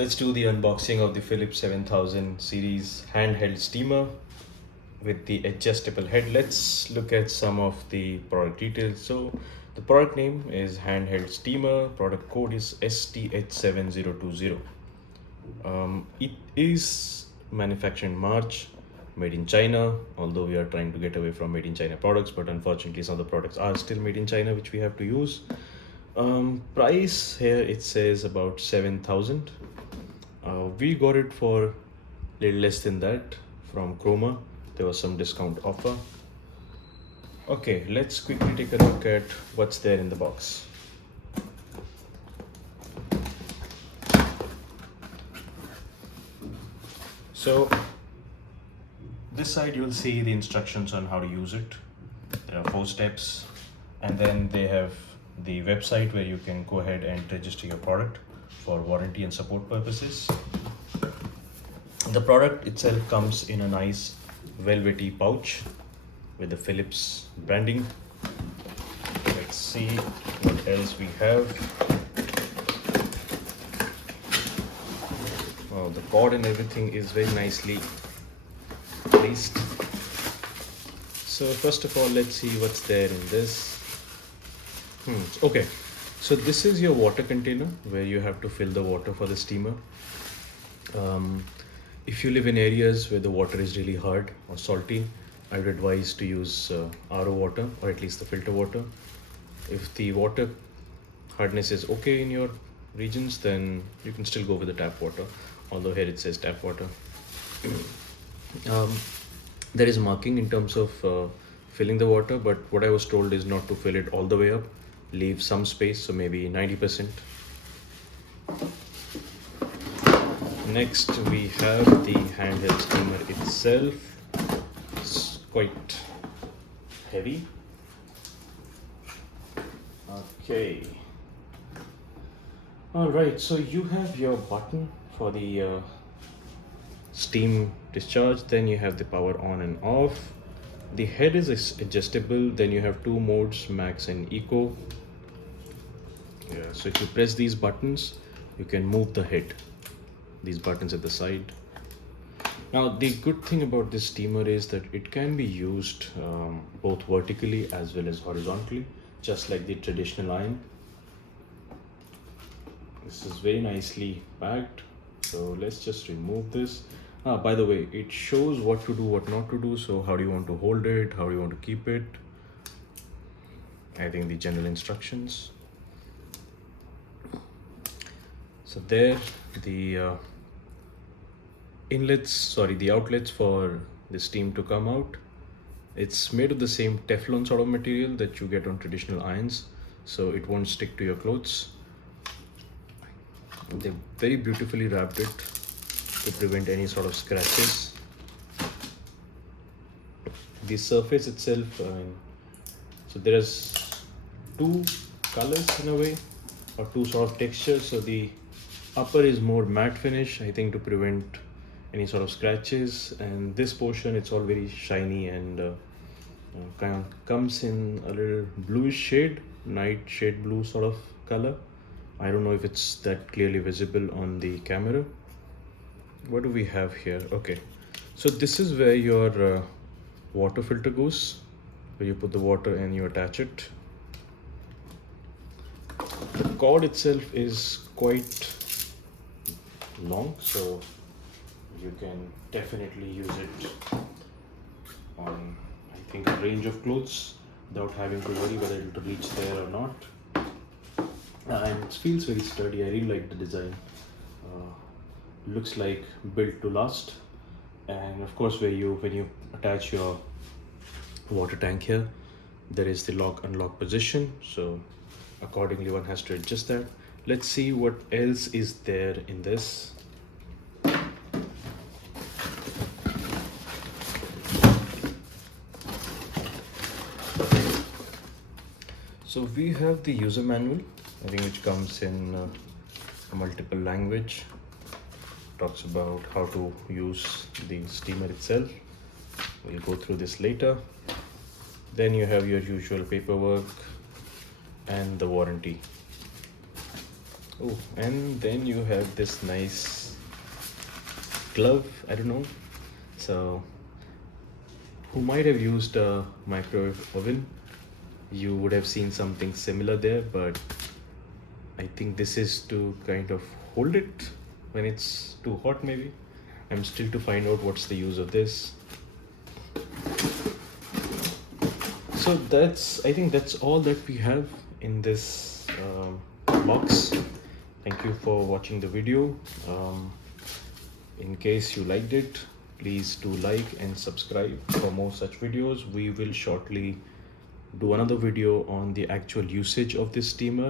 Let's do the unboxing of the Philips 7000 series handheld steamer with the adjustable head. Let's look at some of the product details. So the product name is Handheld Steamer, product code is STH7020. It is manufactured in March, made in China, although we are trying to get away from made in China products, but unfortunately some of the products are still made in China, which we have to use. Price here it says about 7,000. We got it for a little less than that from Chroma. There was some discount offer. Okay, let's quickly take a look at what's there in the box. So this side you'll see the instructions on how to use it. There are 4 steps, and then they have the website where you can go ahead and register your product for warranty and support purposes. The product itself comes in a nice velvety pouch with the Philips branding. Let's see what else we have. Oh, the cord and everything is very nicely placed. So first of all, let's see what's there in this. Okay, so this is your water container where you have to fill the water for the steamer. If you live in areas where the water is really hard or salty, I would advise to use RO water, or at least the filter water. If the water hardness is okay in your regions, then you can still go with the tap water, although here it says tap water. There is marking in terms of filling the water, but what I was told is not to fill it all the way up, leave some space, so maybe 90%. Next we have the handheld steamer itself. It's quite heavy. Okay. Alright, so you have your button for the steam discharge, then you have the power on and off. The head is adjustable, then you have 2 modes, max and eco. Yeah, so if you press these buttons, you can move the head. These buttons at the side. Now the good thing about this steamer is that it can be used both vertically as well as horizontally, just like the traditional iron. This is very nicely packed, so let's just remove this. By the way, it shows what to do, what not to do. So how do you want to hold it, how do you want to keep it? I think the general instructions. So there, the the outlets for the steam to come out. It's made of the same Teflon sort of material that you get on traditional irons, so it won't stick to your clothes. They very beautifully wrapped it to prevent any sort of scratches. The surface itself, so there's 2 colors in a way, or 2 sort of textures. So the upper is more matte finish, I think, to prevent any sort of scratches, and this portion, it's all very shiny and kind of comes in a little bluish shade, night shade blue sort of color. I don't know if it's that clearly visible on the camera. What do we have here? Okay, so this is where your water filter goes, where you put the water and you attach it. The cord itself is quite long, so you can definitely use it on, I think, a range of clothes without having to worry whether it will reach there or not. And it feels very sturdy. I really like the design. Looks like built to last. And of course, when you attach your water tank here, there is the lock unlock position, so accordingly one has to adjust that. Let's see what else is there in this. So we have the user manual, I think, which comes in a multiple language. Talks about how to use the steamer itself. We'll go through this later. Then you have your usual paperwork and the warranty. Oh, and then you have this nice glove, I don't know. So, who might have used a microwave oven, you would have seen something similar there, but I think this is to kind of hold it when it's too hot, maybe. I'm still to find out what's the use of this. So I think that's all that we have in this box. Thank you for watching the video. In case you liked it, please do like and subscribe for more such videos. We will shortly do another video on the actual usage of this steamer.